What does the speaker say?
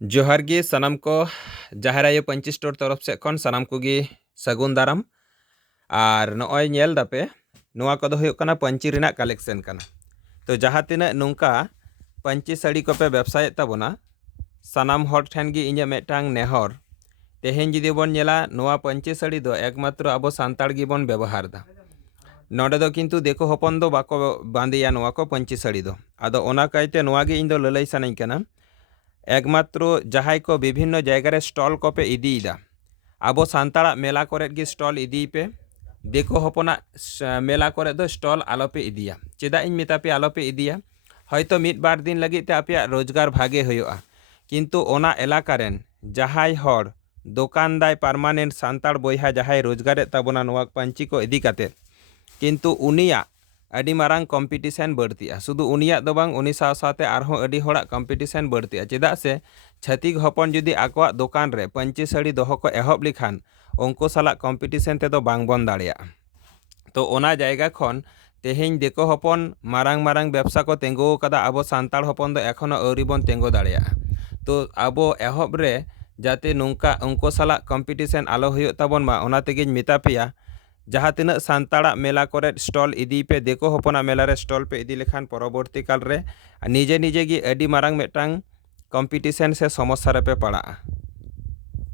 जोहार गे सनम को जहार आयो पंची स्टोर तरफ से खन सनम को गे सगुन दाराम और नॉय नेल दापे नोआ को दो हुयुग कना पंची रिना कलेक्शन कना। तो जहाँ तिना नुंका पंची साड़ी को पे व्यवसाय तबना सनाम हर ठेन गे इᱧ मेटांग नेहर तेहेन जुदी बन नेला नोआ पंची साड़ी दो एकमात्र अब सांताड़ गे बन व्यवहार दा नोडे दो किन्तु देखो हपन दो बाको बांदेया नोआ को पंची साड़ी दो आदो ओना कायते नोआ गे इñ दो ललई सानाई कना एकमात्र जहां को विभिन्न जगह स्टल को पे इदीदा अब सानताड़ा मेला करे गे स्टल इदी पे देखो हपना मेला करे दो स्टल आलोपे इदिया चेदा इन मेतापे आलोपे इदिया हयतो मिद बार दिन लगी ते आपे रोजगार भागे होयोआ किन्तु ओना एलाकारेन जहां हर दोकान दाय परमानेंट सानताड़ बोयहा जहां रोजगार ताबोना नोआ पंची को इदी काते किन्तु उनिया अडी मारांग कम्पिटिशन बढ़तिया शुधु उनिया दो बांग उनी साव साथे आरहों अडी होड़ा कम्पिटिशन बढ़तिया चेदा से छतिक हपन जुदी आकवा दोकान रे पंची साड़ी दोहो को एहब लिखान उनको साला कम्पिटिशन ते दो बांग बन दाड़िया तो ओना जायगा खन तेहेñ देखो हपन मारांग मारांग व्यवसा को तेंगो कदा अब सानताड़ हपन दो एखोनो अवरी बन तेंगो दाड़िया तो अब एहब रे जाते नुंका उनको साला कम्पिटिशन आलो हुयो ताबन मा ओना तेगेñ मेता पेया जहाँ तिना सानताड़ा मेला करे स्टल इदी पे देखो हपना मेला रे स्टल पे इदी लेखान परवर्ती काल रे निजे निजे गी अडी मारांग मेटांग कम्पिटिशन से समस्या रे पे पड़ा।